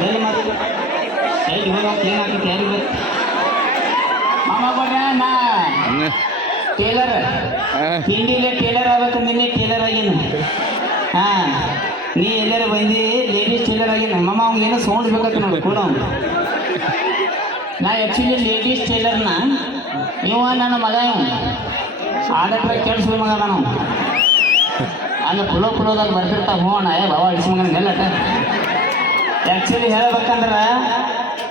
ಏನು ಮತ್ತೆ ಏ ಇವಾಗ ಏನು ಆಗುತ್ತೆ ಯಾರಿಗೆ ಗೊತ್ತು? ಮಾಮ ಕೊಡ್ರ ನಾ ಟೇಲರ್. ತಿಂಡಿಲೆ ಟೇಲರ್ ಆಗ್ಬೇಕಂದಿನಿ ಟೇಲರ್ ಆಗಿನ. ಹಾ. ನೀ ಎಲ್ಲರ ಬಂದಿ ಲೇಡೀಸ್ ಟೇಲರ್ ಆಗಿನ. ಮಾಮ ಅವ್ನಿಗೆ ಏನೋ ಸೌಂಡ್ ಬೇಕತ್ತ ನೋಡಿ ಕೂಡ. ಅವ್ನು ನಾ ಆ್ಯಕ್ಚುಲಿ ಲೇಡೀಸ್ ಟೇಲರ್ನ. ಇವ ನನ್ನ ಮಗ ಇವ. ಆಡಟ್ರ ಕೇಳಿಸ್ಬೋ ಮಗ ನಾನು ಅಂದ್ರೆ ಪುಲೋ ಪುಲೋದಾಗ ಬರ್ತಿರ್ತಾವ ಹೋಣ ಏ ಬಾವ ಇಳಿಸಿ ಮಗನ ಗೆಲ್ಲಟ ಹೇಳ್ಬೇಕಂದ್ರ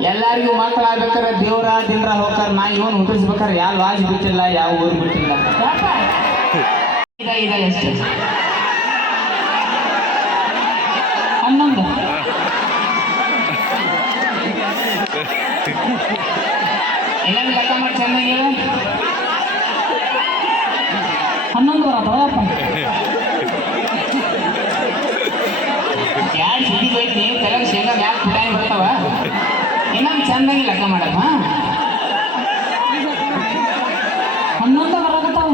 ಎಲ್ಲಾರಿಗೂ ಎಲ್ಲರಿಗೂ ಆಗ್ಬೇಕಾರ ದೇವ್ರ ದಿನರ ಹೋಗ್ತಾರ. ನಾ ಇವನ್ ಹುಟ್ಟಿಸ್ಬೇಕಾರೆ ಯಾವ ಲಾಜ್ ಬಿಟ್ಟಿಲ್ಲ, ಯಾವ ಊರು ಬಿಟ್ಟಿಲ್ಲ. ಹನ್ನೊಂದು. ಎಲ್ಲರೂ ಲೆಕ್ಕ ಮಾಡಿ ಚೆನ್ನಾಗಿ ಹನ್ನೊಂದು ಚಂದಾಗಿ ಲೆಕ್ಕ ಮಾಡಪ್ಪ ಹನ್ನೊಂದು ಬರಕತ್ತಾವ.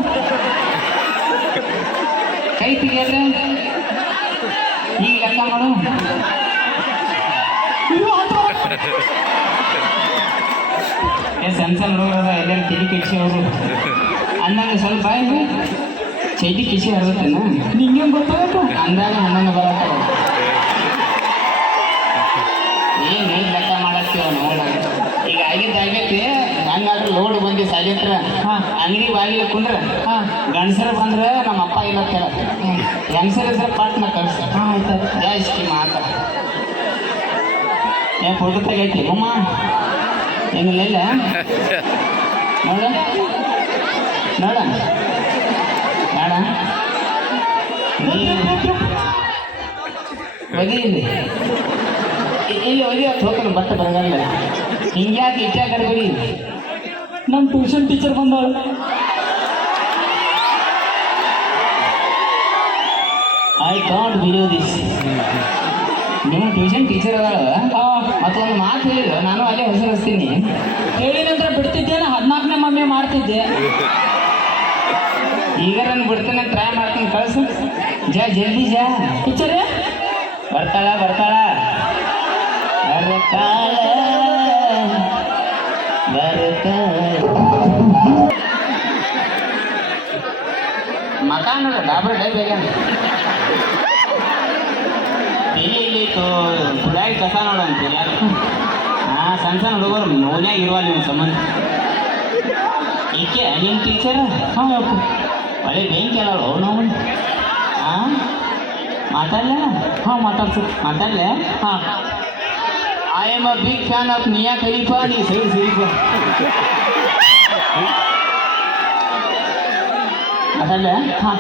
ಕೈ ತೆಗಿಯಲ್ಲ ಈಗ ಲೆಕ್ಕ ಮಾಡು. ಏ, ಸಣ್ಣ ಸಣ್ಣ ಹುಡುಗರದ ಎಲ್ಲರೂ ತಿಳಿ ಕಿಚ್ಚಿ ಅವರು. ಅಂದಂಗೆ ಸ್ವಲ್ಪ ಚೈಟಿ ಕಿಸಿ ಹರಿದತ್ತೇನ ನಿಂಗೆ ಗೊತ್ತಾಗತ್ತ? ಅಂದಾಗ ಹನ್ನೊಂದು ಬರತ್ತವ ಏನು ಏನು ಲೆಕ್ಕ ಮಾಡತ್ತೀವ ನೋಡ ಈಗ ಆಗಿದ್ದು ಆಗೈತಿ ಹಂಗಾದ್ರೆ ಲೋಡ್ ಬಂದಿ ಸಾಲಿತ್ರ ಅಂಗಡಿ ಬಾಗಿಲು ಕುಂದ್ರ ಗಂಡಸರ ಬಂದ್ರೆ ನಮ್ಮ ಅಪ್ಪ ಇಲ್ಲ ಕೇಳ ಹೆಂಗಸರ ಹೆಸರು ಪಾಟ್ನ ಕಳ್ಸ ಆಯ್ತು. ಜಯ ಸ್ಕೀಮ್ ಹಾಕ ಏ ಫೋಟೋ ತೆಗೈತಿ ಅಮ್ಮ ಹೆಂಗಿಲ್ಲ ನೋಡ. ನೋಡ. ಬೇಡ ಒದಿ ಇಲ್ಲಿ. ಇಲ್ಲಿ ಒದಿ ಹೋಗ್ತಾನೆ ಬತ್ತ ಬರಗಲ್ಲ ಹಿಂಗ್ಯಾಕೆ ಇಟ್ಟ ಕಡ್ಬೇಡಿ ನಮ್ಮ ಟ್ಯೂಷನ್ ಟೀಚರ್ ಬಂದವಳು. ಐ ಕಾಂಟ್ ಬಿಲೀವ್ ದಿಸ್ ನಿಮ್ಮ ಟ್ಯೂಷನ್ ಟೀಚರ್ ಅದಾಳ? ಮತ್ತೊಂದು ಮಾತು ಹೇಳಿದ್ರು ನಾನು ಅಲ್ಲೇ ಹೆಸರು ಹಚ್ತೀನಿ ಹೇಳಿ ನಂತರ ಬಿಡ್ತಿದ್ದೇನೆ ಹದಿನಾಲ್ಕನೇ ಮಮ್ಮಿ ಮಾಡ್ತಿದ್ದೆ. ಈಗ ನಾನು ಬಿಡ್ತೇನೆ ಟ್ರೈ ಮಾಡ್ತೀನಿ ಕಳ್ಸು. ಜಾ ಜಲ್ದಿ ಜಾ. ಟೀಚರ್ ಬರ್ತಾಳ ಬರ್ತಾಳ. ಬರ್ತಾಳ. ಮಕ ನೋಡ ಡಾಬರ್ ಡೈ ಬೇಗ ಇಲ್ಲಿ ಕುಡಾಯಿ ಕಸ ನೋಡಂತೀರ ಹಾ ಸಣ್ಣ ಸಣ್ಣ ಹುಡುಗರು ಮೌನ್ಯಾಗ ಇರುವಲ್ಲ ನಿಮ್ಮ ಸಂಬಂಧ. ಈಕೆ ನಿಮ್ಮ ಟೀಚರ್ ಹಾಂ ಒಳ್ಳೆ ಬೆಂಕಿ ಅಲ್ಲ ನಾವು ಹಾಂ ಮಾತಾಡಲ್ಲ ಹಾಂ ಮಾತಾಡ್ಸು. ಮಾತಾಡಲೇ? ಹಾಂ. I am a big fan of Mia Khalifa ನೀ ಸರಿ ಸರಿಪ ಮಾತಾಡಲೆ ಹಾಂ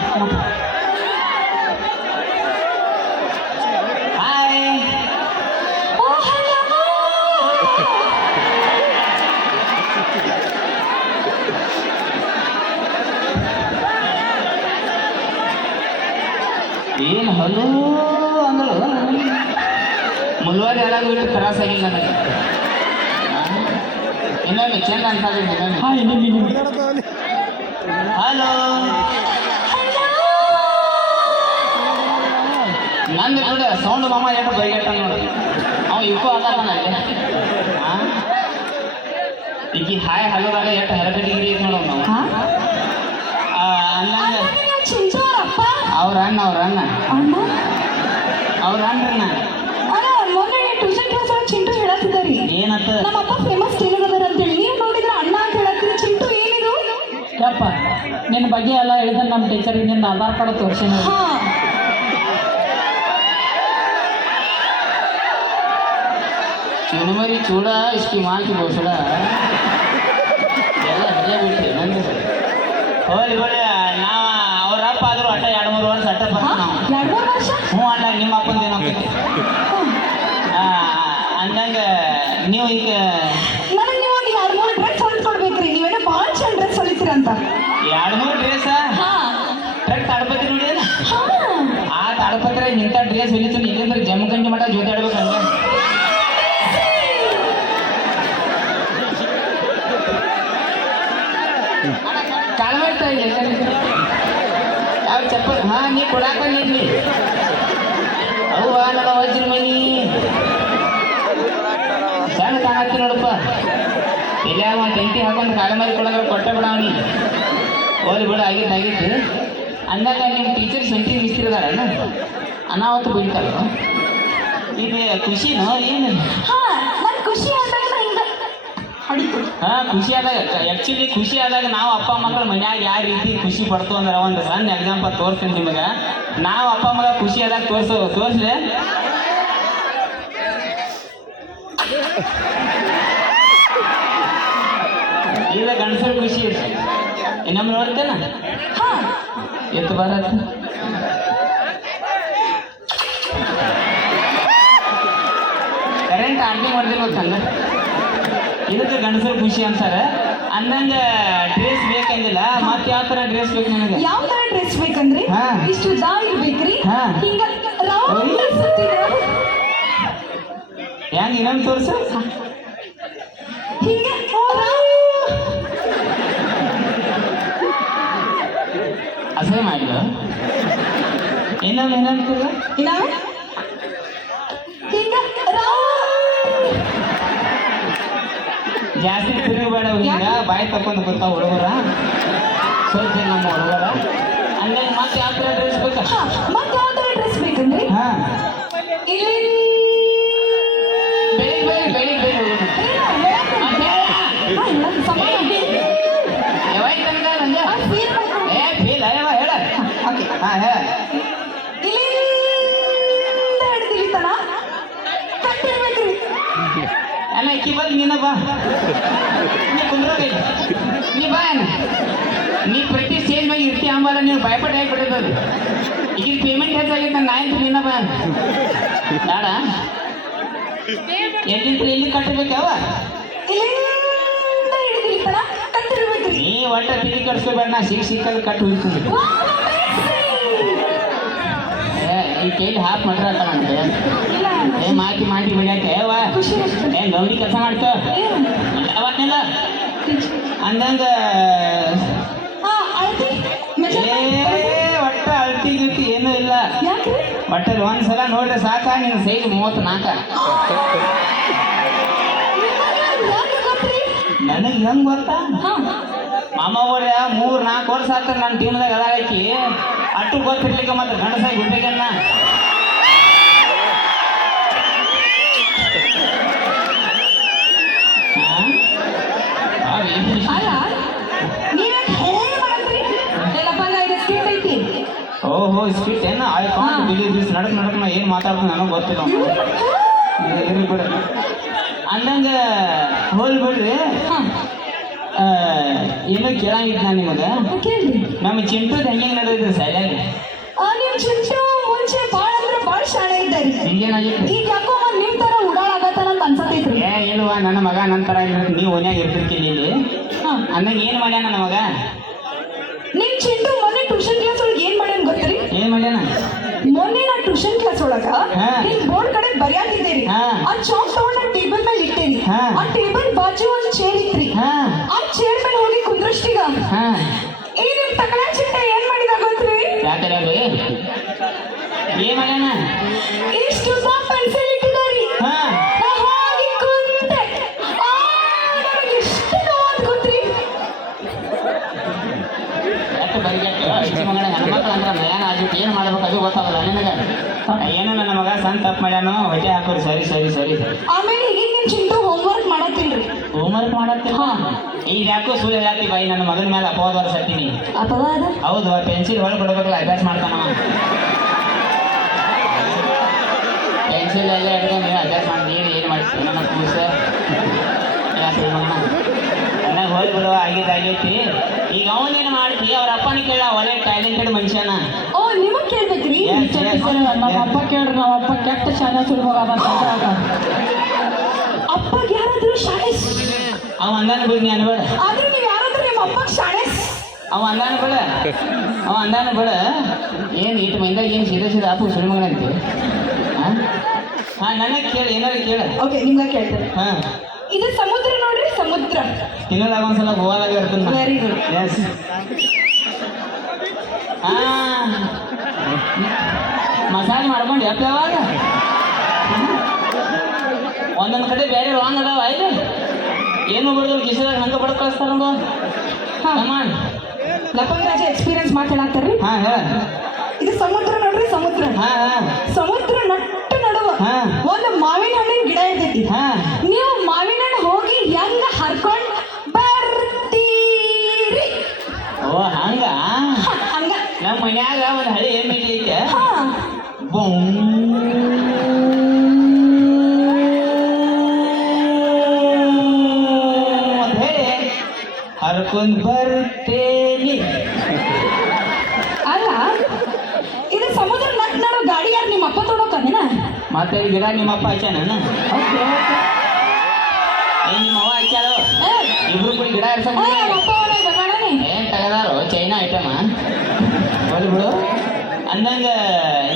ಏನು ಹಲೋ ಅಂದಳು ಮುಲ್ವಾರಿ ಹಾಳಾಗಿ ಬಿಟ್ಟು ತ್ರಾಸ ಆಗಿಲ್ಲ ನನಗೆ. ಇನ್ನೊಮ್ಮೆ ಚೆನ್ನ ಅಂತ ಹಾಯ್ ಹಲೋ ನಂದು ನೋಡ ಸೌಂಡ್ ಮಾಮ ಎಷ್ಟು ಬೈಗೆಟ್ಟ ನೋಡು. ಅವ ಇಕ್ಕೋ ಅಲ್ಲಿ. ಹಾಂ ಈಕಿ ಹಾಯ್ ಹಲೋದಾಗ ಎಷ್ಟು ಹರಕಡಿ ಡಿಗ್ರಿ ಐತೆ ನೋಡು ನಾವು ಚಿಂಚೋರಪ್ಪ ಅವ್ರ ಅಣ್ಣ ಅವ್ರ ಅಣ್ಣ. ಅಣ್ಣ? ಅವ್ರ ಅಣ್ಣ ಅಣ್ಣ ನಿನ್ನ ಬಗ್ಗೆ ಎಲ್ಲ ಹೇಳಿದ್ರೆ ನಮ್ಮ ಟೀಚರಿಗೆ ನಿನ್ನ ಆಧಾರ್ ಕಾರ್ಡ್ ತೋರಿಸಿ ಹಾ. ಚುನುಮರಿ ಚೂಡ ಇಸ್ಕಿ ಮಾಕಿ ಬೋಸಡ. ಎಲ್ಲ ರಜೆ ಬಿಟ್ಟು ನಂದು ಹೋಗಿ ಬಿಡಿ ನಾವು ಅವ್ರ ಅಪ್ಪ ಆದರೂ ಅಟ್ಟ ಎರಡು ಮೂರು ವರ್ಷ ಅಟ್ಟ ಬರ್ತೀವಿ ನಾವು. ಹ್ಞೂ ಅಣ್ಣ ನಿಮ್ಮ ಅಪ್ಪಂದು ಅಂದಂಗೆ ಅಂದಂಗ ನೀವು ಈಗ ನೀ ಕೊಡಾಕ ನೀರ್ಲಿ ಅವ್ವ ನಮ್ಮ ವಜ್ರ ಮನಿ ಸಣ್ಣ ಕಾಣತ್ತಿ ನೋಡಪ್ಪ. ಇಲ್ಲ ಒಂದು ಟೆಂಟಿ ಹಾಕೊಂಡು ಕಾಲ ಮಾರಿ ಕೊಡಗ ಕೊಟ್ಟೆ ಬಿಡ ಅವನಿ. ಹೋಲಿ ಬಿಡ ಆಗಿತ್ತು ಆಗಿತ್ತು. ಅಂದಾಗ ನಿಮ್ಮ ಟೀಚರ್ ಸಂತಿ ಮಿಸ್ತಿರದಾರಲ್ಲ ಅನಾಹುತ ಬೀಳ್ತಾರ. ಇದು ಖುಷಿನೋ, ಏನು? ಹಾ ಹಾ ಖುಷಿ ಆದಾಗ ಆಕ್ಚುಲಿ ಖುಷಿ ಆದಾಗ ನಾವು ಅಪ್ಪ ಮಕ್ಕಳು ಮನ್ಯಾಗ ಯಾವ ರೀತಿ ಖುಷಿ ಪಡ್ತು ಅಂದ್ರೆ ಒಂದು ಸಣ್ಣ ಎಕ್ಸಾಂಪಲ್ ತೋರಿಸ್ತೀನಿ ನಿಮಗೆ. ನಾವು ಅಪ್ಪ ಮಗ ಖುಷಿ ಆದಾಗ ತೋರಿಸೋ ತೋರಿಸ್ಲೆ? ಇಲ್ಲ ಗಂಡಸರು ಖುಷಿ ಇನ್ನೊಮ್ಮೆ ನೋಡ್ತೇನ? ಎತ್ತು ಬರತ್ತ ಕರೆಂಟ್ ಆಂಟಿ ಹೊಡೆದಿರ್ಬೇಕು ಹಂಗ ಇದಕ್ಕೆ ಗಂಡಸರು ಖುಷಿ ಅಂತಾರೆ. ಅಂದಂಗ ಡ್ರೆಸ್ ಬೇಕಂದಿಲ್ಲ. ಮತ್ತೆ ಯಾವ ತರ ಡ್ರೆಸ್ ಬೇಕು ನಿಮಗೆ ಯಾವ ತರ ಡ್ರೆಸ್ ಬೇಕಂದ್ರೆ? ಹಾ. ಇಷ್ಟು ದಾ ಇರ್ಬೇಕ್ರಿ ಹಾ. ಹಿಂಗ ರೌಂಡ್ ಸುತ್ತಿದ ಹೆಂಗೆ ಇನ್ನೊಂದು ತೋರಿಸು? ಹಿಂಗ. ಅಸಹ್ಯ ಮಾಡಿದ ಇನ್ನೊಂದು ತೋರು ಇನ್ನ ಹಿಂಗ ರೌಂಡ್ ಜಾಸ್ತಿ ತಿರುಗಬೇಡ ಈಗ ಬಾಯಿ ತಕೊಂಡು ಬರ್ತಾವ ಹುಡುಗರ ಸ್ವಲ್ಪ ನಮ್ಮ ಹುಡುಗರ ಅಂದಂಗ ಮತ್ತೆ ಯಾವ ಥರ ಡ್ರೆಸ್ ಬೇಕಾ ಮತ್ತೆ ಯಾವ ಥರ ಡ್ರೆಸ್ ಬೇಕಂದ್ರೆ ಹಾ ಇಲ್ಲಿ ಬೆಳಿಗ್ಗೆ ಬೆಳಿಗ್ಗೆ. ಯಾವಾಗ. ಏ ಫೀಲ್ ಹೇಳ ಹಾಂ ಹೇಳ ಇಲ್ಲಿಂದ ಹಿಡ್ದು ಇಲ್ಲಿ ತನ ಕಟ್ಟಿರ್ಬೇಕ್ರಿ ಅಲ್ಲ ಇಕ್ಕಿ ಬಂದು ನೀನ ಬಾ ನೀ ಕುಂದ್ರೋಗಿ ನೀ ಬಾ ನೀ ಪ್ರತಿ ಸ್ಟೇಜ್ ಮ್ಯಾಗ ಇರ್ತಿ ಅಂಬಲ್ಲ ನೀವು ಭಯಪಟ್ಟು ಆಗಿಬಿಟ್ಟಿದ್ದದು ಈಗ ಪೇಮೆಂಟ್ ಹೆಚ್ಚಾಗಿತ್ತು ನಾನು ಆಯ್ತು ನೀನ ಬಾ ಬೇಡ. ಎಲ್ಲಿಂದ ಎಲ್ಲಿ ಕಟ್ಟಬೇಕವ ನೀ ಒಟ್ಟ ತಿಳಿ ಕಟ್ಸ್ಕೋಬೇಡ ನಾ ಸಿಕ್ಕ ಸಿಕ್ಕಲ್ಲಿ ಕಟ್ಟು ಹೋಗ್ತೀನಿ. ಈ ಕೈಲಿ ಹಾಪ್ ಮಾಡ್ರ ನಂತೆ ಇಲ್ಲ ಏ ಮಾತಿ ಮಾತಿ ಬಿಡಕ್ಕೆ ವಾ. ಖುಷಿ ಅಷ್ಟೇ ಏ ಗೌರಿ ಕೆಲಸ ಮಾಡ್ತ ಅವನ್ನೆಲ್ಲ ಅಂದಂಗ. ಒಟ್ಟ ಅಳ್ತಿ ಗಿಟ್ಟಿ ಏನೂ ಇಲ್ಲ. ಒಟ್ಟಲ್ಲಿ ಒಂದ್ಸಲ ನೋಡ್ರೆ ಸಾಕ ನಿನ್ನ ಸೈಜ್ ಮೂವತ್ತು ನಾಲ್ಕ ನನಗೆ ಹೆಂಗ್ ಗೊತ್ತಾ? ಮಾಮ ಮೂರ್ ನಾಲ್ಕು ವರ್ಷ ಆಗ್ತಾರೆ ನನ್ನ ಟೀಮ್ದಾಗ ಅದಾಗೈತಿ ಅಟ್ಟು ಗೊತ್ತಿರ್ಲಿಕ್ಕೆ ಮತ್ತೆ ಇದು ಐತಿ. ಓಹೋ ಸ್ಪೀಟ್ ಏನು? ಬಿಸ್ ನಡಕ್ ನಡಕ್ ನಾ ಏನು ಮಾತಾಡ್ತೀನಿ ನನಗೆ ಗೊತ್ತಿಲ್ಲ. ಇರ್ಲಿ ಅಂದಂಗ ಹೋಲ್ ಬಿಡ್ರಿ. ಏನೋ ಕೇಳಾಗಿತ್ತು ನಾನು ನಿಮಗೆ ಕೇಳ್ರಿ. ನಮ್ಮ ಚಿಂಟು ಹೆಂಗೆ ನಡೆದಿದೆ ಸೈಲಾಗಿ ಆ ನಿಮ್ ಚಿಂಟು ಮುಂಚೆ ಬಾಳ ಅಂದ್ರೆ ಬಾಳ ಶಾಣೆ ಇದ್ದಾರೆ. ಹಿಂಗೇನಾಗಿತ್ತು? ಈಗ ಯಾಕೋ ಮತ್ತೆ ನಿಮ್ ತರ ಉಡಾಳ ಆಗತ್ತಾನ ಅಂತ ಅನ್ಸತೈತ್ರಿ ಏ ಇಲ್ವಾ ನನ್ನ ಮಗ ನನ್ನ ತರ ಇರ್ಬೇಕು ನೀವು ಓನ್ಯಾಗ ಇರ್ತಿರ್ತೀನಿ ಇಲ್ಲಿ? ಹಾ. ಅಂದಂಗ ಏನು ಮಾಡ್ಯಾನ ನನ್ನ ಮಗ? ನಿಮ್ ಚಿಂಟು ಮೊನ್ನೆ ಟ್ಯೂಷನ್ ಕ್ಲಾಸ್ ಒಳಗೆ ಏನ್ ಮಾಡ್ಯಾನ ಗೊತ್ತ್ರಿ? ಏನು ಮಾಡ್ಯಾನ? ಮೊನ್ನೆ ನಾ ಟ್ಯೂಷನ್ ಕ್ಲಾಸ್ ಒಳಗ ಹಾ. ನಿಮ್ ಬೋರ್ಡ್ ಕಡೆ ಬರ್ಯಾತಿದ್ದೀರಿ. ಆ ಚಾಕ್ ತಗೊಂಡ್ ಟೇಬಲ್ ಮೇಲೆ ಇಟ್ಟೇನಿ. ಆ ಟೇಬಲ್ ಬಾಜು ಒಂದು ಚೇರ್ ಇತ್ರಿ. ಹಾ. ಈ ನಿಮ್ ತಕಳ ಚಿಟ್ಟ ಏನ್ ಮಾಡಿದ ಗೊತ್ತ್ರಿ? ಯಾಕರೆ ಏನು ಮಾಡ್ಯಾನ ಇಷ್ಟು ಸಹ ಪೆನ್ಸಿಲ್ ಇಟ್ಟಿದಾರಿ ಹಾ. ನಾ ಹೋಗಿ ಕುಂತೆ. ಆ, ನನಗೆ ಎಷ್ಟು ನೋವಾದ್ ಗೊತ್ತ್ರಿ? ಯಾಕೆ ಬರಿಗೆಟ್ಟು ಹೆಚ್ಚು ಮಗಳ ಹೆಣ್ಮಕ್ಳು ಅಂದ್ರೆ ಮಯಾನ ಆಗ್ಬಿಟ್ಟು ಏನು ಮಾಡ್ಬೇಕು ಅದು ಗೊತ್ತಾಗಲ್ಲ ನಿನಗೆ. ಏನು ನನ್ನ ಮಗ ಸಣ್ಣ ತಪ್ಪು ಮಾಡ್ಯಾನು ವಜೆ ಹಾಕೋರಿ ಸರಿ ಸರಿ ಸರಿ. ಆಮೇಲೆ ಈಗ ನಿಮ್ ಚಿಂಟು ಹೋಮ್ವರ್ಕ್ ಮಾಡತ್ತಿಲ್ರಿ. ಹೋಮ್ವರ್ಕ್ ಮಾಡತ್ತೆ? ಹಾ. ಈಗ ಯಾಕೋ ಸುಳ್ಳು ಹೇಳತ್ತಿ ಬಾಯಿ ನನ್ನ ಮಗನ ಮೇಲೆ ಅಪವಾದ ಬರ್ಸತ್ತೀನಿ ಅಪವಾದ? ಹೌದು ಆ ಪೆನ್ಸಿಲ್ ಹೊರಗೆ ಕೊಡ್ಬೇಕಲ್ಲ ಅಭ್ಯಾಸ ಮಾಡ್ತಾನ ಪೆನ್ಸಿಲ್ ಎಲ್ಲ ಹಿಡ್ಕೊಂಡು ಅಭ್ಯಾಸ ಮಾಡಿ ನೀನು ಏನು ಮಾಡ್ತೀನಿ ನನ್ನ ಕೂಸ ನನಗೆ ಹೋಗಿ ಬಿಡುವ ಆಗಿದ್ದು ಆಗೈತಿ ಈಗ ಅವನೇನು ಮಾಡ್ತಿ? ಅವ್ರ ಅಪ್ಪನ ಕೇಳ ಒಳ್ಳೆ ಟ್ಯಾಲೆಂಟೆಡ್ ಮನುಷ್ಯನ. ಓ ನಿಮಗೆ ಕೇಳ್ಬೇಕ್ರಿ. ನಮ್ಮ ಅಪ್ಪ ಕೇಳ್ರಿ ನಮ್ಮ ಅಪ್ಪ ಕೆಟ್ಟ ಶಾಲೆ ಸುಲಭ ಅಪ್ಪ ಯಾರಾದ್ರೂ ಶಾಣೆ ಅವ ಅಂದಾನ ಬಿಡು ನೀ ಅನ್ಬೇಡ. ಆದ್ರೆ ನೀವ್ ಯಾರಾದ್ರೂ ನಿಮ್ಮ ಶಾಣೆ? ಅವ ಅಂದಾನ ಬಿಡ. ಅವ ಅಂದಾನ ಬಿಡ. ಏನು ಇಟ್ಟು ಮೈಂದ ಏನು ಸೀದಾ ಸೀದಾ ಆಪು ಸುಳಿ ಮಗನ ಅಂತೀವಿ ಹಾಂ ನನಗೆ ಕೇಳು ಏನಾರು ಕೇಳು. ಓಕೆ ನಿಮ್ಗ ಕೇಳ್ತಾರೆ ಹಾಂ. ಇದು ಸಮುದ್ರ ನೋಡ್ರಿ ಸಮುದ್ರ. ತಿನ್ನೋದಾಗ ಒಂದ್ಸಲ ಗೋವಾದಾಗ ಇರ್ತೀನಿ ವೆರಿ ಗುಡ್ ಎಸ್ ಹಾಂ. ಮಸಾಜ್ ಮಾಡ್ಕೊಂಡು ಯಾಕೆ ಯಾವಾಗ ಒಂದೊಂದು ಕಡೆ ಬೇರೆ ರಾಂಗ್ ಅದಾವ ಇದು ಏನು ಬಡ್ದು ಕಿಸದಾಗ ಹಂಗ ಬಡ ಕಳಿಸ್ತಾರಂದು. ಕಮಾನ್ ಎಕ್ಸ್ಪೀರಿಯನ್ಸ್ ಮಾತಾಡತ್ತಾರ್ರಿ ಹಾ ಹೇಳ. ಇದು ಸಮುದ್ರ ನೋಡ್ರಿ ಸಮುದ್ರ. ಹಾ ಹಾ. ಸಮುದ್ರ ನಟ್ಟು ನಡುವ. ಒಂದು ಮಾವಿನ ಹಣ್ಣಿನ ಗಿಡ ಇರ್ತೈತಿ. ಹಾ. ಮತ್ತೆ ಅಪ್ಪ ಹಚ್ಚಾನ ನಿಮ್ಮ ಅವ್ವ ಹಚ್ಚಾಳು ಇಬ್ರು ಕೂಡ ಗಿಡ ಏನ್ ತಗದಾರು? China item? ಹೋಗ್ಲಿ ಬಿಡು. ಅಂದಂಗ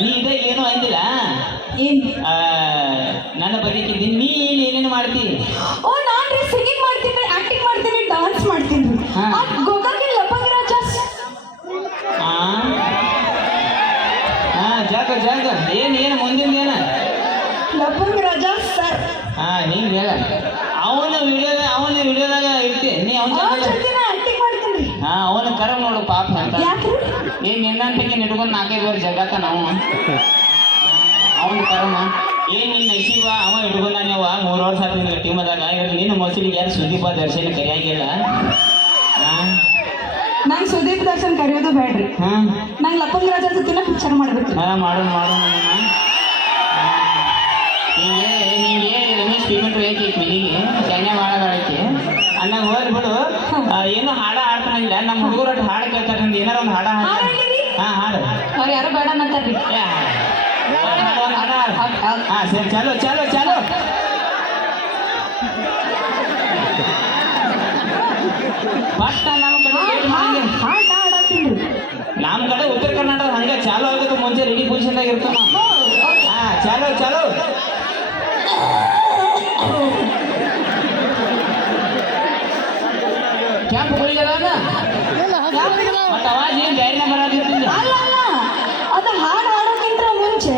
ನೀ ಇದೆ ಏನು ಅಂದಿಲ್ಲ? ನನ್ನ ಬರೀಕಿದ್ದೀನಿ ನೀ ಏನ್ ಏನೇನು ಮಾಡ್ತಿ? ಓ ನಿಟ್ಕೊಂಡು ನಾಲ್ಕೈದು ವರ್ಷ ಜಗಾಕ ನಾವು. ಅವನ ಕರ್ಮ ಏನ್ ನಿನ್ನ ಶಿವ ಅವ ಹಿಡ್ಕೊಂಡಾನವ ಮೂರು ವರ್ಷ ಆತ ನಿನ್ನ ಟೀಮದಾಗ ಇವತ್ತು ನಿನ್ನ ಮೊಸಲಿಗೆ ಯಾರು ಸುದೀಪ ದರ್ಶನ ಕರಿಯಾಗಿಲ್ಲ? ನಂಗೆ ಸುದೀಪ್ ದರ್ಶನ್ ಕರೆಯೋದು ಬೇಡ್ರಿ ನಂಗೆ ರಾಜ ಜೊತೆನ ಪಿಕ್ಚರ್ ಮಾಡ್ಬೇಕು. ಹಾ ಮಾಡೋಣ ಮಾಡೋಣ ಹಿಂಗೆ ಹಿಂಗೆ ರಮೇಶ್ ಪೇಮೆಂಟ್ ಐತಿ ಐತಿ ಮನೆಗೆ. ಚೆನ್ನೆ ಮಾಡೋದೈತಿ ಅಂದಾಗ ಹೋಗ್ಲಿ ಬಿಡು. ಆ, ಏನೋ ಹಾಡ ಹಾಡ್ತಾನಿಲ್ಲ ನಮ್ಮ ಹುಡುಗರು ಹಾಡು ಕೇಳ್ತಾರೆ ಏನಾರ ಒಂದು ಹಾಡ ಹಾಡ? ಹಾ ಹಾಡು. ಅವ್ರು ಯಾರು ಬೇಡ ಅಂತಾರ್ರಿ. ಹಾ ಸರಿ ಚಾಲು ಚಾಲು ಚಾಲು. ಹಾಡ್ ಹಾಡತ್ತೀನಿ ನಮ್ಮ ಕಡೆ ಉತ್ತರ ಕರ್ನಾಟಕ ಹಂಗೆ ಚಾಲು ಆಗೋದು ಮುಂಚೆ ರೆಡಿ ಪೊಸಿಷನ್ದಾಗ ಇರ್ತಾವ ನಾವು. ಹಾ ಚಾಲು ಚಾಲು. ಕ್ಯಾಂಪ್ ಗುಳಿಗದ ಮತ್ತೆ ಅವಾಜ್ ಏನ್ ಬರೋದಿರ್ತಿಲ್ಲ ಅಲ್ಲ ಅಲ್ಲ ಅದು ಹಾಡು ಹಾಡೋಕ್ಕಿಂತ ಮುಂಚೆ.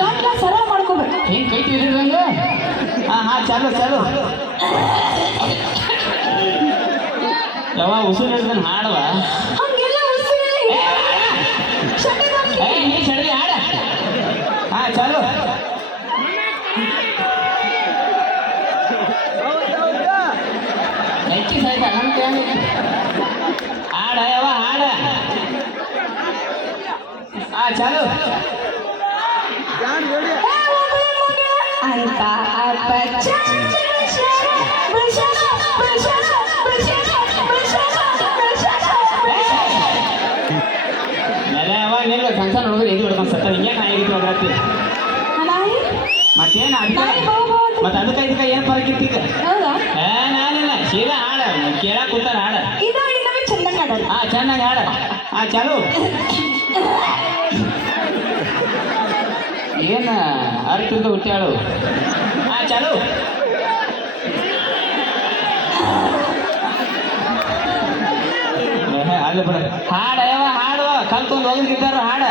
ಗಂಟ್ಲ ಸರ ಮಾಡ್ಕೋಬೇಕು ಕೈ ತಿರುಗಿದಂಗ ಹಾ ಹಾ ಚಾಲು ಚಾಲು ಯಾವಾಗ ಉಸಿರು ಹಿಡ್ದನ್ ಹಾಡುವ ಹಂಗೆಲ್ಲ ಉಸಿರಲ್ಲಿ ಶಟಗಾಕಿ. ಏ ನೀ ಚಳಿ ಹಾಡ ಹಾ ಚಾಲು ಹೆಚ್ಚಿ ಸಹಿತ ನನ್ನ ಕೈಯಾಗೈತಿ. ಹಾಡ ಯಾವ ಹಾಡ ಹಾ ಚಾಲು ಏ ಒಬ್ಬಳೆ ಮಗಳ ಅಂತ ಅಪ್ಪ ಚಾಚ ಬಶಾರ, ಬಶಾರ, ಬಶಾರ, ಬಶಾರ, ಬಶಾರ, ಬಶಾರ, ಬಶಾರ. ನೆಲೆ ಯಾವಾಗ ನಿಲ್ಲ ಸಣ್ಣ ಸಣ್ಣ ಹುಡುಗರು ಎದು ಹಿಡ್ಕೊಂಡು ಸತ್ತ ಹಿಂಗೆ ನಾಯಿ? ಮತ್ತೇನು ಅಂತ. ಮತ್ತೆ ಅದಕ್ಕೆ ಇದಕ್ಕೆ ಏನು ಫರಕ್ ಇತ್ತು ಈಗ? ಹೌದಾ? ಏ ನಾನಿಲ್ಲ. ಸೀದಾ ಹಾಡ ಕೇಳಕ್ ಕೂತಾರ ಹಾಡ ಚೆನ್ನಾಗಿ ಆಡೋದು ಹಾ ಚೆನ್ನಾಗಿ ಹಾಡ ಹಾ ಚಾಲು. ಏನ ಅರ್ತಿಂದ ಹುಟ್ಟಾಳು ಹಾ ಚಾಲು. ಅಲ್ಲ ಬಿಡ. ಹಾಡ ಹಾಡುವ ಹಾಡು. ಕಲ್ತ್ಕೊಂಡು ಹೋಗಿದ್ದಾರ ಹಾಡ.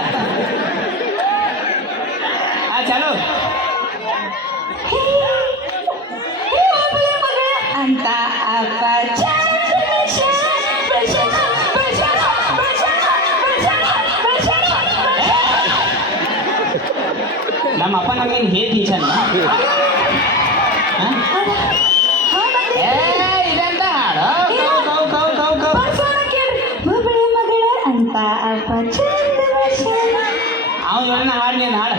ನಮ್ಮ ಅಪ್ಪ ನಮ್ಗೇನು ಹೇಳಿ ಟೀಚರ್ ಇದೆಂತ ಹಾಡು ಕೌ ಕೌ ಕೌ ಕೌ ಅಂತ ಅಪ್ಪ. ಅವ್ನು ಹೇಳಿನ ಹಾಡು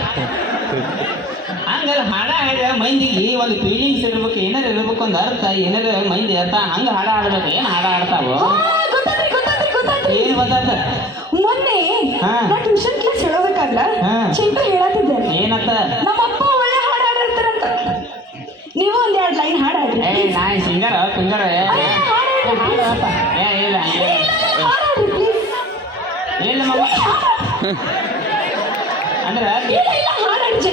ಹಂಗಲ್ಲ ಹಾಡ ಹಾಡಿದ್ರೆ ಮೈಂದಿಗೆ ಒಂದು ಫೀಲಿಂಗ್ಸ್ ಇರ್ಬೇಕು ಏನಾರು ಇರ್ಬೇಕು ಒಂದು ಅರ್ಥ ಏನಾರು ಮೈಂದಿ ಅರ್ಥ ಹಂಗೆ ಹಾಡ ಆಡ್ಬೇಕು ಏನು ಹಾಡ ಆಡ್ತಾವ. ಏನು ಗೊತ್ತಾತ ಮೊನ್ನೆ ಹಾ. ನಾ ಟ್ಯೂಷನ್ ಕ್ಲಾಸ್ ಹೇಳೋದಕ್ಕಾಗಲ್ಲ ಹಾ. ಚಿಂಟು ಹೇಳತ್ತಿದ್ದೆ ಏನತ್ತ ನಮ್ಮ ಅಪ್ಪ ಒಳ್ಳೆ ಹಾಡು ಹಾಡಿರ್ತಾರಂತ ನೀವು ಒಂದ್ ಎರಡು ಲೈನ್ ಹಾಡು ಹಾಡ್ರಿ ಏ ನಾ ಸಿಂಗರ್ ಪಿಂಗರ್ ಏ ಹಾಡು ಇಲ್ಲ ಹಾಡು. ಇಲ್ಲ ಮಗ ಅಂದ್ರೆ ಹಾಡು ಹಾಡಿ.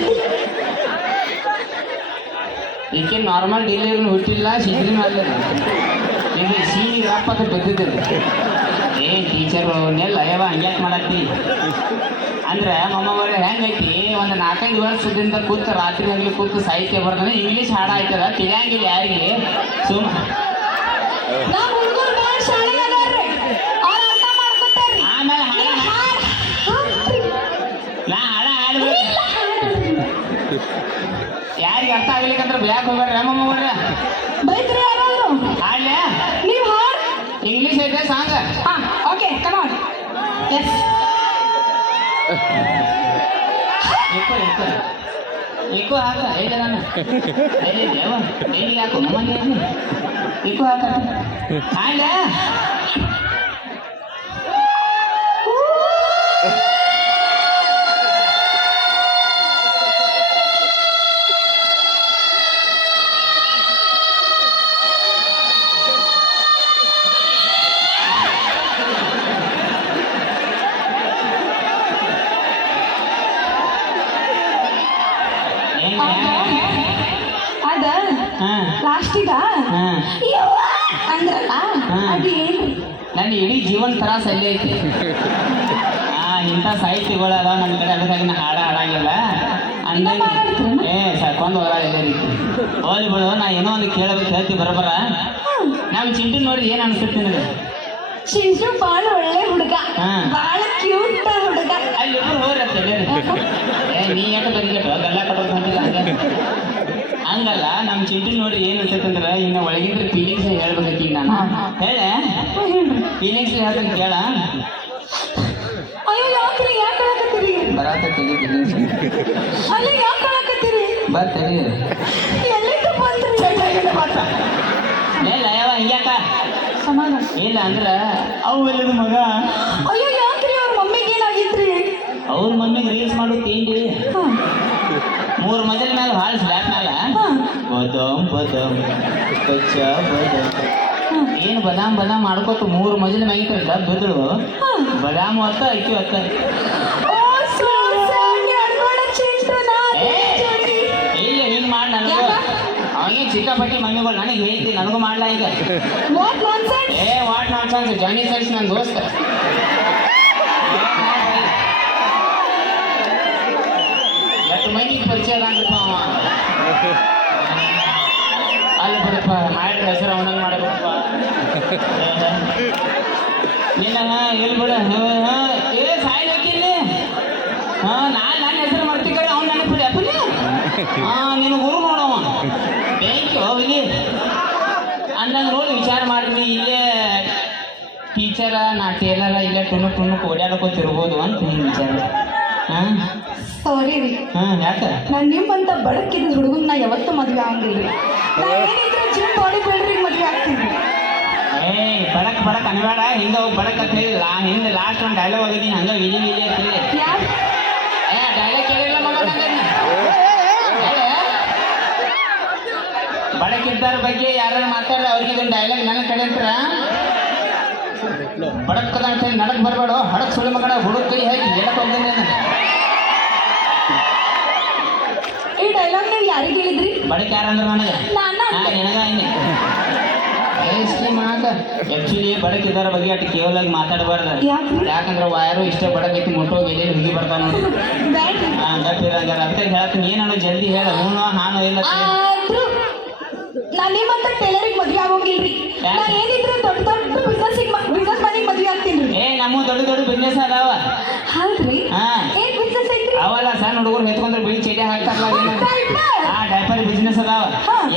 ಈಕೆ ನಾರ್ಮಲ್ ಡೆಲಿವರಿ ಹುಟ್ಟಿಲ್ಲ ಸಿದ್ರಿನ ಅಲ್ಲ ಇದು ಸೀನಿ ರಪ್ಪಕ್ಕ ಬಿದ್ದಿದ್ದಿಲ್ಲ ಏ ಟೀಚರ್ ನೆಲ್ಲ ಅಯ್ಯವ ಹಂಗ್ಯಾಕೆ ಮಾಡತ್ತಿ? ಅಂದ್ರೆ ಮೊಮ್ಮಗಳು ಹೆಂಗೈತಿ? ಒಂದು ನಾಲ್ಕೈದು ವರ್ಷದಿಂದ ಕೂತು ರಾತ್ರಿ ಹಗಲಿ ಕೂತು ಸಾಹಿತ್ಯ ಬರ್ತಾನೆ ಇಂಗ್ಲೀಷ್ ಹಾಡ ಆಯ್ತದ ತಿಳಿಯಂಗಿಲ್ಲ ಯಾರಿಗೆ? ಸುಮ್ ಆಮೇಲೆ. ನಾ ಹಾಡ ಹಾಡ್ಬೇಕು. ಯಾರಿಗೆ ಅರ್ಥ ಆಗ್ಲಿಕ್ಕಂದ್ರೆ ಬ್ಯಾಕ್ ಹೋಗ್ಬೇಡ್ರಿ ಯಾರಾದ್ರು? ಹಾಡ್ಲೆ? ಇಂಗ್ಲೀಷ್ ಐತೆ ಸಾಂಗ್. ಹಾ ಓಕೆ ಕಮಾನ್ ಎಸ್ ಇಕ್ಕು ಇಕ್ಕು ಇಕ್ಕು ಹಾಕ ನಾನು ಎಲ್ಲಿ ದೇವ ಎಲ್ಲಿ ಹಾಕು ಮನೆ ಇಕ್ಕು ಹಾಕ ಹಾಡ್ಲೆ ಜೀವನ ತ್ರಾಸ ಅಲ್ಲೇ ಐತಿ. ಆ ಇಂಥ ಸಾಹಿತ್ಯಗಳು ಅದಾವ ನನ್ನ ಕಡೆ ಅದಕ್ಕಾಗಿ ನಾ ಹಾಡ ಹಾಡಂಗಿಲ್ಲ. ಇನ್ನ ಮಾತಾಡ್ತೀರೇನು? ಏ ಸಾಕೊಂಡ್ ಹೋಗ ಇದೇ ರೀತಿ ಹೋಗ್ಲಿ ಬಿಡು ನಾ ಏನೋ ಒಂದು ಕೇಳಬೇಕು ಹೇಳ್ತಿ ಬರಬರ ನಾವು ಚಿಂಟು ನೋಡಿ ಏನ್ ಅನ್ಸುತ್ತೆ ನಿನಗೆ? ಚಿಂಟು ಬಾಳ ಒಳ್ಳೆ ಹುಡುಗ ಹಾ. ಬಾಳ ಕ್ಯೂಟ್ ಹುಡುಗ ಅಲ್ಲಿ ಇಬ್ರು ಹೋಗ್ರಿ ಅಂತ ಹೇಳಿ ಏ ನೀ ಎಷ್ಟು ಬರಿಗೆಟ್ಟು ಅದೆಲ್ಲ ಕಟ್ಟೋದು ಹೊಂಟಿಲ್ಲ ಹಂಗೆ ಹಂಗಲ್ಲ ನಮ್ಮ ಚಿಂಟು ನೋಡಿ ಏನ್ ಅನ್ಸುತ್ತೆ ಅಂದ್ರೆ ಇನ್ನು ಒಳಗಿದ್ರೆ ಫೀಲಿಂಗ್ಸ್ ಹೇಳ್ಬೇಕೀಗ ನಾನು ಹೇಳ ಫೀಲಿಂಗ್ಸ್ ಹೇಳ್ತೀನಿ ಕೇಳ? ಅಯ್ಯೋ ಯಾಕ್ರಿ ಯಾಕೆ ಹೇಳಕತ್ತೀರಿ? ಫೀಲಿಂಗ್ಸ್ ಅಲ್ಲ ಯಾಕೆ ಹೇಳಕತ್ತೀರಿ? ಬರ್ತೇನೆ ಎಲ್ಲಿಂದ ಬಂದ್ರಿ? ಮಾತ್ರ ಇಲ್ಲ ಯಾವ ಹಿಂಗ್ಯಾಕ ಸಮಾನ ಇಲ್ಲ ಅಂದ್ರ ಅವು ಎಲ್ಲದ ಮಗ? ಅಯ್ಯೋ ಯಾಕ್ರಿ ಅವ್ರ ಮಮ್ಮಿಗೆ ಏನಾಗಿತ್ರಿ? ಅವ್ರ ಮಮ್ಮಿಗೆ ರೀಲ್ಸ್ ಮಾಡು ತಿಂಡಿ. ಮೂರ್ ಮಜಲ್ ಮೇಲೆ ಭಾಳ ಸ್ಲ್ಯಾಪ್ ಮ್ಯಾಲ. ಪದಂ ಪದಂ ಕಚ್ಚ ಬದಾಮ್ ಹಾ ಏನು ಬದಾಮ್ ಬದಾಮ್ ಮಾಡ್ಕೊತ ಮೂರು ಮಜಲ್ ಮ್ಯಾಗಿತ್ತಲ್ಲ ಬಿದ್ದಳು ಬದಾಮು ಹೊತ್ತ ಅಕ್ಕಿ ಹೊತ್ತ ಏ ಇಲ್ಲ ಹಿಂಗ್ ಮಾಡಿ ನನಗೂ? ಅವನಿಗೆ ಚಿಕ್ಕಾಪಟ್ಟಿ ಮಮ್ಮಿಗಳು ನನಗೆ ಹೇಳ್ತಿ ನನಗೂ ಮಾಡ್ಲಾ ಈಗ. ಏ what not sons Johnny sons ನನ್ನ ದೋಸ್ತ. ಎಷ್ಟು ಮಂದಿಗೆ ಪರಿಚಯ ಅಲ್ಲಿ ಬಿಡಪ್ಪ ಮಾಡ್ರ ಹೆಸರು ಅವನಂಗೆ ಮಾಡಬೇಕಪ್ಪ ನಿನ್ನ ಎಲ್ಲಿ ಬಿಡ? ಏ ಸಾಯಿ ಹಾಕಿಲ್ಲಿ ಹಾ ನಾನು ನನ್ನ ಹೆಸರು ಮಾಡ್ತಿ ಕಡೆ ಅವ್ನು ನನ್ನ ಬಿಡಿ ಹಾ ನಿನ್ನ ಗುರು ನೋಡವ. ಥ್ಯಾಂಕ್ ಯು ಇಲ್ಲಿ ಅಂದಂಗೆ ನೋಡಿ ವಿಚಾರ ಮಾಡ್ರಿ ಇಲ್ಲೇ ಟೀಚರ ನಾ ಟೇಲರ ಇಲ್ಲೇ ಟುನು ಟುನು ಓಡಾಡ್ಕೋತಿರ್ಬೋದು ಅಂತ ಹಿಂಗೆ ವಿಚಾರ. ಹಾಂ? ಸಾರಿ ರೀ. ಹಾಂ ಯಾಕೆ? ನಾನು ನಿಮ್ಮಂತ ಬಡಕಿದ ಹುಡುಗನ್ ನಾ ಯಾವತ್ತೂ ಮದುವೆ ಆಗಂಗಿಲ್ಲ ಏನಿದ್ರೆ ಜಿಮ್ ಬಾಡಿ ಬಿಲ್ಡರಿಗೆ ಮದುವೆ ಆಗ್ತೀನಿ. ಬಡಕ್ ಬಡಕ್ ಅನ್ಬೇಡ ಹಿಂಗ ಬಡಕ್ ಅಂತ ಹೇಳಿಲ್ಲ ಹಿಂದೆ ಲಾಸ್ಟ್ ಒಂದು ಡೈಲಾಗ್ ಆಗಿದ್ದೀನಿ ಹಂಗ ವಿಜಿ ವಿಜಿ ಅಂತ ಹೇಳಿ ಯಾರು? ಏ ಡೈಲಾಗ್ ಕೇಳಿಲ್ಲ. ಹೇಳೆ. ಬಡಕಿದ್ದಾರ ಬಗ್ಗೆ ಯಾರು ಮಾತಾಡ್ರೆ ಅವ್ರಿಗೆ ಇದೊಂದು ಡೈಲಾಗ್ ನನ್ನ ಕಡೆ ಅಂತರ. ಬಡಕ್ಕದ ಅಂತ ಹೇಳಿ ನಡಕ್ ಬರಬೇಡ ಹಡಕ್ ಸುಳಿ ಮಗಡ ಹುಡುಗ ಕೈ ಹಾಕಿ ಹೇಳಕ್ ಹೋಗ್ತೀನಿ ಈ ಡೈಲಾಗ್ ನೀವು ಯಾರಿಗೆ ಹೇಳಿದ್ರಿ? ಬಡಕ್ ಯಾರಂದ್ರ ನನಗೆ? ನಾನು? ಹಾ ಎಷ್ಟು ಮಾಕ ಆಕ್ಚುಲಿ ಬಗ್ಗೆ ಅಷ್ಟು ಕೇವಲ ಮಾತಾಡಬಾರ್ದು. ಯಾಕಂದ್ರೆ ವಾಯರು ಇಷ್ಟೇ ಬಡಕೈತಿ ಮುಟ್ಟೋಗಿ ಎಲ್ಲಿ ಹುಗಿ ಬರ್ತಾವ ನೋಡಿ ಬ್ಯಾಡ್ರಿ. ಹಾ ಗಪ್ಪಿರಂಗಾರ ಅದಕ್ಕೆ ಹೇಳ್ತೀನಿ ಏನೋ ಜಲ್ದಿ ಹೇಳ. ಹೂನು ನಾನು ಇಲ್ಲ ನಾನು ನಿಮ್ಮ ನಿಮ್ಮಂತ ಟೈಲರಿಗೆ ಮದುವೆ ಆಗೋಂಗಿಲ್ರಿ. ನಾನು ಏನಿದ್ರೆ ದೊಡ್ಡ ದೊಡ್ಡ ಬಿಸ್ನೆಸ್ ಬಿಸ್ನೆಸ್ ಮನೆಗೆ ಮದುವೆ ಆಗ್ತೀನಿ ಏ ನಮ್ಮ ದೊಡ್ಡ ದೊಡ್ಡ ಬಿಸ್ನೆಸ್ ಅದಾವ. ಹೌದ್ರಿ? ಹಾ ಏನ್ ಬಿಸ್ನೆಸ್ ಐತ್ರಿ ಅವಲ್ಲ ಸಣ್ಣ ಹುಡುಗರು ಎತ್ಕೊಂಡ್ರೆ ಬಿಳಿ ಚೀಟಿ ಆ ಡೈಪರ್ ಬಿಸ್ನೆಸ್ ಅದಾವ.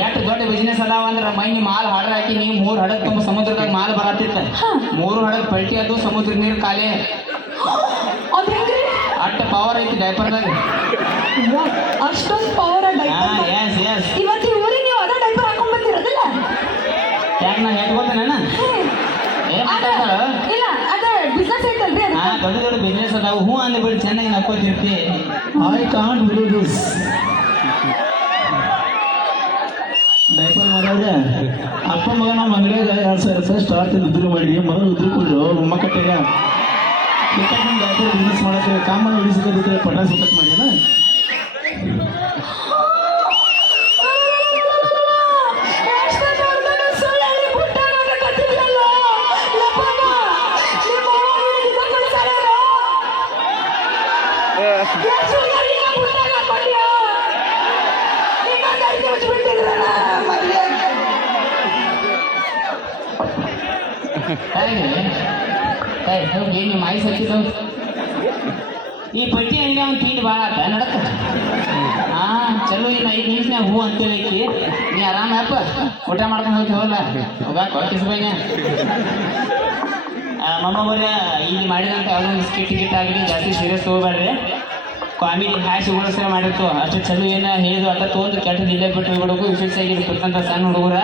ಎಷ್ಟು ದೊಡ್ಡ ಬಿಸ್ನೆಸ್ ಅದಾವ ಅಂದ್ರೆ ಮೈನಿ ಮಾಲ್ ಹಾಡ್ರ ಹಾಕಿ ನೀವು ಮೂರು ಹಡಗ್ ತುಂಬ ಸಮುದ್ರದಾಗ ಮಾಲ್ ಬರತ್ತಿತ್ತ. ಮೂರು ಹಡಗ್ ಪಲ್ಟಿ ಅದು ಸಮುದ್ರ ನೀರು ಖಾಲಿ. ಅಟ್ಟ ಪವರ್ ಐತಿ ಡೈಪರ್ದಾಗ ಅಷ್ಟೊಂದು ಪವರ್ ಡೈಪರ್ ಎಸ್ ಎಸ್ ಇವತ್ತು ಈ ಊರಿಗೆ ನೀವು ಅದ ಡೈಪರ್ ಹಾಕೊಂಡ್ ಬರ್ತಿರೋದಿಲ್ಲ ಯಾಕೆ ನಾ ಹೇಳ್ಕೊತೇನ ಏನ್ ಮಾತಾಡ್ತಾಳ ಇಲ್ಲ ಅದ ಬಿಸ್ನೆಸ್ ಐತಲ್ರಿ ಹಾ ಅದು ದೊಡ್ಡ ಬಿಸ್ನೆಸ್ ಅದಾವ ಹ್ಞೂ ಅಂದ್ಬಿಟ್ಟು ಚೆನ್ನಾಗಿ ನಕ್ಕೋತಿರ್ತಿ I can't believe this diaper ಮಾಡೋದ್ರೆ ಅಪ್ಪ ಮಗ ನಮ್ಮ ಅಂಗಡಿಯಾಗ ಎರಡು ಸಾವಿರ ರೂಪಾಯಿ ಸ್ಟಾರ್ಟ್ ಉದ್ರು ಮಾಡಿ ಮೊದಲು ಉದ್ರು ಕೊಡ್ರು ನಮ್ಮ ಕಟ್ಟೆಗ ಕ್ರಿಕೆಟ್ ಡೈಪರ್ ಬಿಸ್ನೆಸ್ ಮಾಡಕ್ಕೆ ಕಾಮನ್ ಹೊಡಿಸಕ್ಕೆ ಪಟಾಸ್ ಕಟ್ ಮಾಡ್ಯಾನ ಹೋಗಿ ನಿಮ್ಮ ಮಾಯಿ ಈ ಪಟ್ಟಿ ಅಂಗಡಿ ಅವ್ನು ತಿಂಡಿ ಭಾಳ ಆತ, ನಡಕ. ಹಾ, ಚಲೋ ಇನ್ನು ಐದು ನಿಮಿಷನ್ಯಾಗ ಹೂ ಅಂತೇಳಿ ನೀ ಆರಾಮ ಅಪ್ಪ ಊಟ ಮಾಡ್ಕೊಂಡು ಹೋಗಿ ಹೋಗಲ್ಲ ಹೋಗಾಕ ಕಿಸ್ಬೈನೆ ಮಮ್ಮ ಬರ ಇಲ್ಲಿ ಮಾಡಿದಂತ ಯಾವುದೋ ಒಂದು ಸ್ಕಿಟ್ ಗಿಟ್ ಆಗಲಿ, ಜಾಸ್ತಿ ಸೀರಿಯಸ್ ತೊಗೋಬೇಡ್ರಿ. ಕಾಮಿಡಿ ಹ್ಯಾಶ್ ಉಳಿಸ್ರೆ ಮಾಡಿತ್ತು ಅಷ್ಟು ಚಲೋ ಏನು ಹೇಳಿದು ಅದ ತೊಗೊಂಡು ಕೆಟ್ಟ ಇಲ್ಲೇ ಬಿಟ್ಟು ಹೋಗ್ಬಿಡಬೇಕು. ವಿಶೇಷ ಆಗಿ ಕೊಟ್ಟಂಥ ಸಣ್ಣ ಹುಡುಗರ.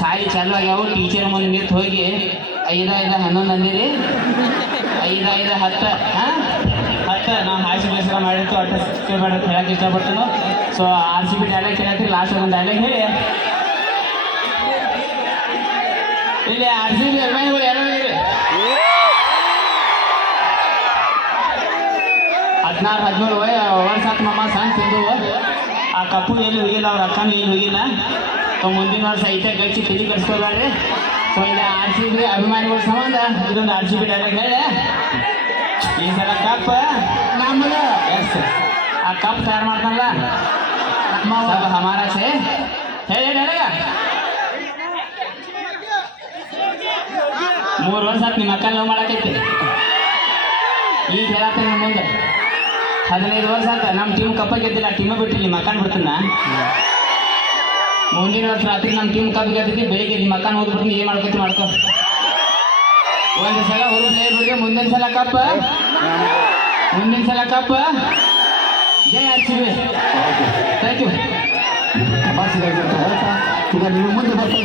ಸಾಯಿ ಚಾಲು ಆಗ್ಯಾವು ಟೀಚರ್ ಮುಂದೆ ನಿಂತು ಹೋಗಿ ಐದ ಐದ, ಹನ್ನೊಂದು ಅಂದಿರಿ? ಐದ ಐದ, ಹತ್ತ. ಹತ್ತ. ನಾವು ಹಾಸಿ ಬೇಸರ ಮಾಡಿತ್ತು ಕೇಳಬೇಡ ಅಂತ ಹೇಳಕ್ಕೆ ಇಷ್ಟಪಡ್ತೀನಿ. So R C B dialogue ಹೇಳತ್ತೀರಿ ಲಾಸ್ಟ್ ಒಂದು ಡೈಲಾಗ್ ಹೇಳಿ. ಇಲ್ಲಿ ಆರ್ ಸಿ ಬಿ ಅಭಿಮಾನಿಗಳು ಯಾರು ಹದಿನಾರು ಹದಿನೇಳು ವರ್ಷ ಆತು ಮಮ್ಮ ಸಣ್ಣ ತಿಂದು. ಆ ಕಪ್ಪು ಎಲ್ಲಿ ಹೋಗಿಲ್ಲ, ಅವ್ರ ಅಕ್ಕನೂ ಏನು ಹೋಗಿಲ್ಲ. ಮುಂದಿನ ವರ್ಷ ಐತೆ, ಗಚ್ಚಿ ತಿಳಿ ಕಟ್ಸ್ಕೋಬೇಡ್ರಿ. ಸೊ ಇಲ್ಲಿ ಆರ್ ಸಿ ಬಿ ಅಭಿಮಾನಿಗಳ ಸಂಬಂಧ ಇದೊಂದು ಆರ್ ಸಿ ಬಿ ಡೈಲಾಗ್ ಹೇಳಿ. ಈ ಸಲ ಕಪ್ ನಮ್ಮದ. ಎಸ್ ಆ ಕಪ್ ತಯಾರು ಮಾಡ್ತಾರಲ್ಲ? ನಮ್ಮ ಹಮಾರ ಸೇ ಹೇಳಿ ಡೈಲಾಗ ಮೂರು ವರ್ಷ ಆತು ನಿಮ್ಮ ಅಕ್ಕನ ಲವ್ ಮಾಡಕೈತಿ. ಈಗ ಹೇಳತ್ತೆ ನಿಮ್ಮ ಮುಂದೆ. ಹದಿನೈದು ವರ್ಷ ಆತ. ನಮ್ಮ ಟೀಮ್ ಕಪ್ಪ ಗೆದ್ದಿಲ್ಲ ಟೀಮ್ ಬಿಟ್ಟಿಲ್ಲ ನಿಮ್ಮ ಅಕ್ಕನ ಬಿಡ್ತೀನ ಮುಂದಿನ ವರ್ಷ ರಾತ್ರಿ ನಮ್ಮ ಟೀಮ್ ಕಪ್ ಗೆದ್ದಿದ್ದಿ ಬೆಳಿಗ್ಗೆ ನಿಮ್ಮ ಮಕ್ಕನ ಓದ್ಬಿಟ್ಟು ಏನು ಮಾಡ್ಕೊತಿ ಮಾಡ್ಕೊ. ಒಂದು ಸಲ ಹೊರಗೆ ಬಿಡ್ರಿ ಮುಂದಿನ ಸಲ ಕಪ್ಪ ಮುಂದಿನ ಸಲ ಕಪ್ಪ ಜೈ ಹಚ್ಚಿವಿ ಥ್ಯಾಂಕ್ ಯು ನೀವು ಮುಂದೆ ಬರ್ತಾ